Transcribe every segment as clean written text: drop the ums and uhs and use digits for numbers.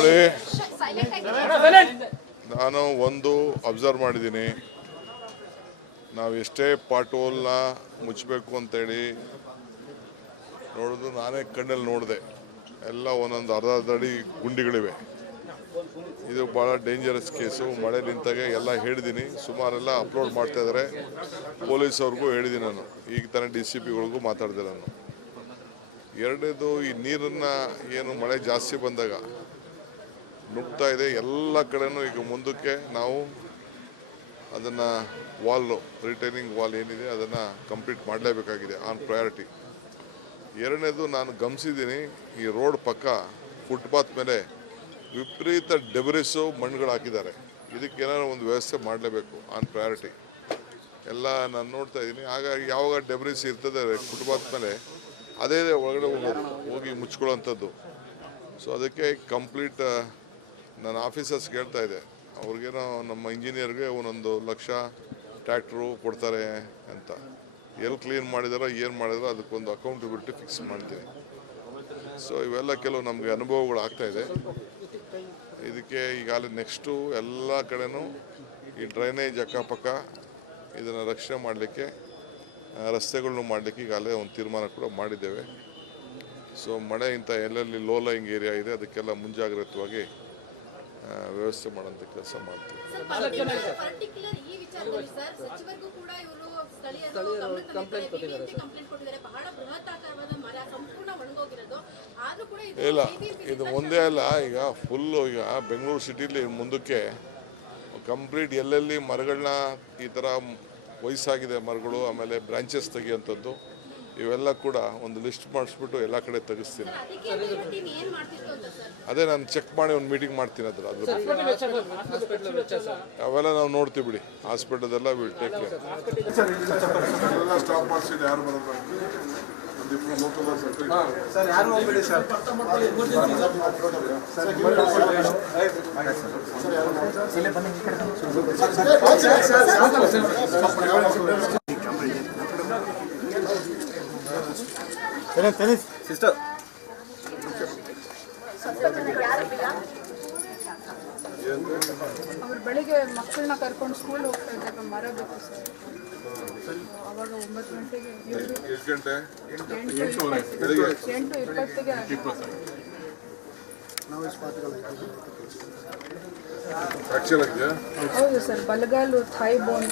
ನೋಡಿ, ನಾನು ಒಂದು ಅಬ್ಸರ್ವ್ ಮಾಡಿದ್ದೀನಿ. ನಾವು ಎಷ್ಟೇ ಪಾಟ್ ಹೋಲ್ನ ಮುಚ್ಚಬೇಕು ಅಂತೇಳಿ ನೋಡೋದು, ನಾನೇ ಕಣ್ಣಲ್ಲಿ ನೋಡಿದೆ, ಎಲ್ಲ ಒಂದೊಂದು ಅರ್ಧ ಅಡಿ ಗುಂಡಿಗಳಿವೆ. ಇದು ಭಾಳ ಡೇಂಜರಸ್ ಕೇಸು. ಮಳೆ ನಿಂತಾಗೆ ಎಲ್ಲ ಹೇಳಿದ್ದೀನಿ, ಸುಮಾರೆಲ್ಲ ಅಪ್ಲೋಡ್ ಮಾಡ್ತಾ ಇದ್ದಾರೆ. ಪೊಲೀಸವ್ರಿಗೂ ಹೇಳಿದ್ದೀನಿ ನಾನು, ಈಗ ತಾನೇ DCPಗಳಿಗೂ ಮಾತಾಡಿದೆ ನಾನು. ಎರಡನೇದು, ಈ ನೀರನ್ನು ಏನು ಮಳೆ ಜಾಸ್ತಿ ಬಂದಾಗ ನುಗ್ತಾ ಇದೆ ಎಲ್ಲ ಕಡೆನೂ. ಈಗ ಮುಂದಕ್ಕೆ ನಾವು ಅದನ್ನು ರಿಟೈನಿಂಗ್ ವಾಲ್ ಏನಿದೆ ಅದನ್ನು ಕಂಪ್ಲೀಟ್ ಮಾಡಲೇಬೇಕಾಗಿದೆ, ಆನ್ ಪ್ರಯಾರಿಟಿ. ಎರಡನೇದು, ನಾನು ಗಮನಿಸಿದ್ದೀನಿ, ಈ ರೋಡ್ ಪಕ್ಕ ಫುಟ್ಪಾತ್ ಮೇಲೆ ವಿಪರೀತ ಡೆಬ್ರಿಸು ಮಣ್ಣುಗಳು ಹಾಕಿದ್ದಾರೆ. ಇದಕ್ಕೇನಾದ್ರು ಒಂದು ವ್ಯವಸ್ಥೆ ಮಾಡಲೇಬೇಕು, ಆನ್ ಪ್ರಯಾರಿಟಿ. ಎಲ್ಲ ನಾನು ನೋಡ್ತಾ ಇದ್ದೀನಿ. ಹಾಗಾಗಿ ಯಾವಾಗ ಡೆಬ್ರಿಸ್ ಇರ್ತದೆ ಫುಟ್ಪಾತ್ ಮೇಲೆ, ಅದೇ ಒಳಗಡೆ ಹೋಗಿ ಮುಚ್ಕೊಳ್ಳೋಂಥದ್ದು. ಸೊ ಅದಕ್ಕೆ ಕಂಪ್ಲೀಟ್ ನಾನು ಆಫೀಸರ್ಸ್ಗೆ ಹೇಳ್ತಾ ಇದ್ದೆ, ಅವ್ರಿಗೇನೋ ನಮ್ಮ ಇಂಜಿನಿಯರ್ಗೆ 1 ಲಕ್ಷ ಟ್ರ್ಯಾಕ್ಟ್ರು ಕೊಡ್ತಾರೆ ಅಂತ. ಎಲ್ಲಿ ಕ್ಲೀನ್ ಮಾಡಿದಾರೋ ಏನು ಮಾಡಿದಾರೋ ಅದಕ್ಕೊಂದು ಅಕೌಂಟಬಿಲಿಟಿ ಫಿಕ್ಸ್ ಮಾಡ್ತೀನಿ. ಸೊ ಇವೆಲ್ಲ ಕೆಲವು ನಮಗೆ ಅನುಭವಗಳು ಆಗ್ತಾಯಿದೆ. ಇದಕ್ಕೆ ಈಗಾಗಲೇ ನೆಕ್ಸ್ಟು ಎಲ್ಲ ಕಡೆನೂ ಈ ಡ್ರೈನೇಜ್ ಅಕ್ಕಪಕ್ಕ ಇದನ್ನು ರಕ್ಷಣೆ ಮಾಡಲಿಕ್ಕೆ, ರಸ್ತೆಗಳನ್ನು ಮಾಡಲಿಕ್ಕೆ ಈಗಾಗಲೇ ಒಂದು ತೀರ್ಮಾನ ಕೂಡ ಮಾಡಿದ್ದೇವೆ. ಸೊ ಮಳೆ ಇಂಥ ಎಲ್ಲೆಲ್ಲಿ ಲೋ ಲೈಯಿಂಗ್ ಏರಿಯಾ ಇದೆ ಅದಕ್ಕೆಲ್ಲ ಮುಂಜಾಗ್ರತವಾಗಿ ವ್ಯವಸ್ಥೆ ಮಾಡೋಂಥ ಕೆಲಸ ಮಾಡ್ತೀವಿ. ಇಲ್ಲ, ಇದು ಒಂದೇ ಅಲ್ಲ. ಈಗ ಫುಲ್ಲು ಈಗ ಬೆಂಗಳೂರು ಸಿಟಿಲಿ ಮುಂದಕ್ಕೆ ಕಂಪ್ಲೀಟ್ ಎಲ್ಲೆಲ್ಲಿ ಮರಗಳನ್ನ ಈ ಥರ ವಯಸ್ಸಾಗಿದೆ ಮರಗಳು, ಆಮೇಲೆ ಬ್ರಾಂಚಸ್ ತೆಗಿಯೋಂಥದ್ದು, ಇವೆಲ್ಲ ಕೂಡ ಒಂದು ಲಿಸ್ಟ್ ಮಾಡಿಸ್ಬಿಟ್ಟು ಎಲ್ಲ ಕಡೆ ತೆಗಿಸ್ತೀನಿ. ಅದೇ ನಾನು ಚೆಕ್ ಮಾಡಿ ಒಂದು ಮೀಟಿಂಗ್ ಮಾಡ್ತೀನಿ. ಅವೆಲ್ಲ ನಾವು ನೋಡ್ತೀವಿ ಬಿಡಿ. ಹಾಸ್ಪಿಟಲ್ದೆಲ್ಲ ಟೇಕ್ ಕೇರ್. ಸಿಸ್ಟರ್ ಅವ್ರು ಬೆಳಿಗ್ಗೆ ಮಕ್ಕಳನ್ನ ಕರ್ಕೊಂಡು ಸ್ಕೂಲ್ ಹೋಗ್ತಾ ಇದ್ದಾಗ ಮರ ಬೇಕು ಸರ್. ಅವಾಗ 9 ಗಂಟೆಗೆ 8:20ಗೆ ಹೌದು ಸರ್. ಬಲಗಾಲು ಥೈ ಬೋನ್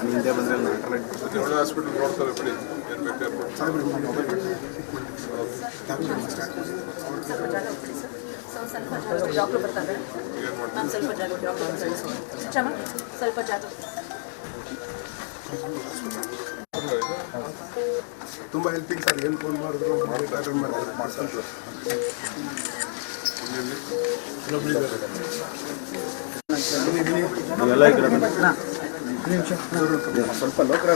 ಹಿಂದೆ ಬಂದರೆ ಒಳ್ಳೆ ಹಾಸ್ಪಿಟಲ್ ನೋಡ್ತಾರೆ ಬಿಡಿ. ಡಾಕ್ಟರ್ ಬರ್ತಾರೆ ಮ್ಯಾಮ್, ಸ್ವಲ್ಪ ಜಾಗ ಸ್ವಲ್ಪ ಜಾಗ. ತುಂಬ ಹೆಲ್ಪಿಂಗ್ ಸರ್. ಏನು ಫೋನ್ ಮಾಡಿದ್ರು ಮಾಡ್ತಾರೆ. ಸ್ವಲ್ಪ ಲೋಕರ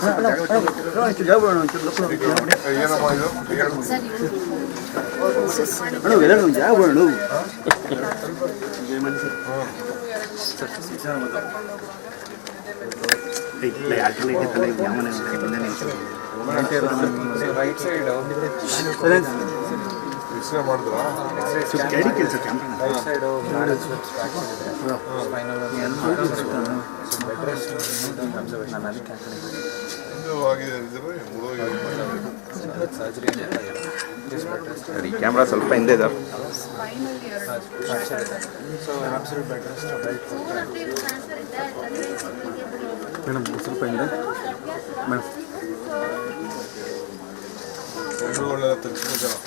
ಕ್ಯಾಮ್ರಾ ಸ್ವಲ್ಪ ಹಿಂದೆ ಇದೆ. ಮೇಡಮ್ ಸ್ವಲ್ಪ ಹಿಂದೆ ಮೇಡಮ್. ಒಳ್ಳೆ ತೆಗೆಸ್ಬೇಕು.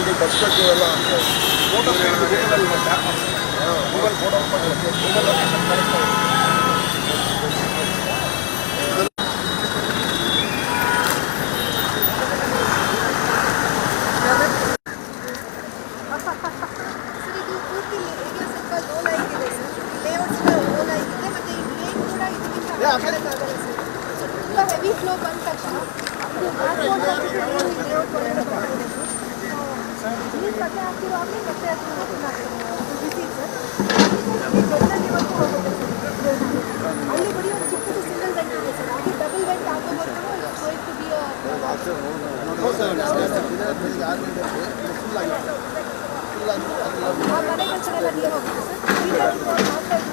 ಅಲ್ಲಿ ಬರ್ಸ್ಬೇಕು ಎಲ್ಲ photo Google photo Google location ಕಳಿಸ್ತಾ ಸರ್ ಇದು ಪೂರ್ತಿ ಏರಿಯಾ ಸ್ವಲ್ಪ ಲೋನ್ ಆಗಿದೆ ಸರ್ ಲೇಔಟ್ಸ್ ಲೋನ್ ಆಗಿದೆ ಮತ್ತು ಈ ಲೇನ್ ಕೂಡ ಇದಕ್ಕಿಂತ ಮಾಡೋಕ್ಕಾಗಲ್ಲ ಸರ್ ತುಂಬ ಹೆವಿ ಫ್ಲೋ ಬಂದ ತಕ್ಷಣ ಇದು ಬ್ಯಾಕ್ ಲೇಔಟ್ ಒಳಗಡೆ ಬರ್ತದೆ ನೀರು ಕಟ್ಟೆ ಹಾಕ್ತಿರೋವಾಗಲೇ ಮತ್ತೆ ಅದು ಓಪನ್ ಆಗ್ತದೆ ಬಿಸಿ ಸರ್ ಈ ದೊಡ್ಡದಾಗಿ ಇವತ್ತು ಹೋಗುತ್ತೆ ಸರ್ ಅಲ್ಲಿ ಬರೀ ಒಂದು ಚಿಕ್ಕದು ಸಿಂಗಲ್ ವೆಂಟ್ ಇದೆ ಸರ್ ಹಾಗೆ ಡಬಲ್ ವೆಂಟ್ ಆಗೋವರೆಗೂ ಇಟ್ಸ್ ಗೋಯಿಂಗ್ ಟು ಬಿ ಆ ಮನೆ ಕಡೆ ಎಲ್ಲ ನೀರು ಹೋಗುತ್ತೆ ಸರ್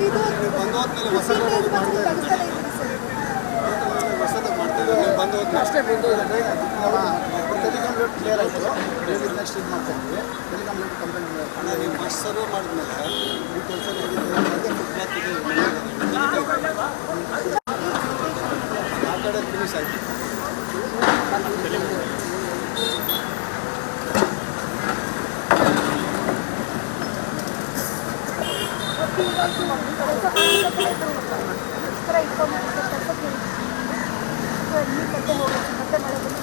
ಈ ಟೈಮ್ ಮಾಡ್ತಾ ಇದ್ದೀವಿ ಒನ್ ಮಂತ್ ಅಷ್ಟೇ ಬಂದು ಟೆಲಿಕಾಮ್ ರೇಟ್ ಕ್ಲಿಯರ್ ಆಯಿತು ನೆಕ್ಸ್ಟ್ ಇದು ಮಾಡ್ತಾ ಇದ್ವಿ ಟೆಲಿಕಾಮ್ ರೇಟ್ ಕಂಪ್ಲೇಂಟ್ ನೀವು ಫಸ್ಟ್ ಸರ್ವ್ ಮಾಡಿದ್ಮೇಲೆ ಈ ಕೆಲಸ ಆ ಕಡೆ ಫಿನಿಶ್ ಆಯಿತು ಮತ್ತೆ ಹೋಗುತ್ತೆ ಮತ್ತೆ ಮಳೆ ಬಂದು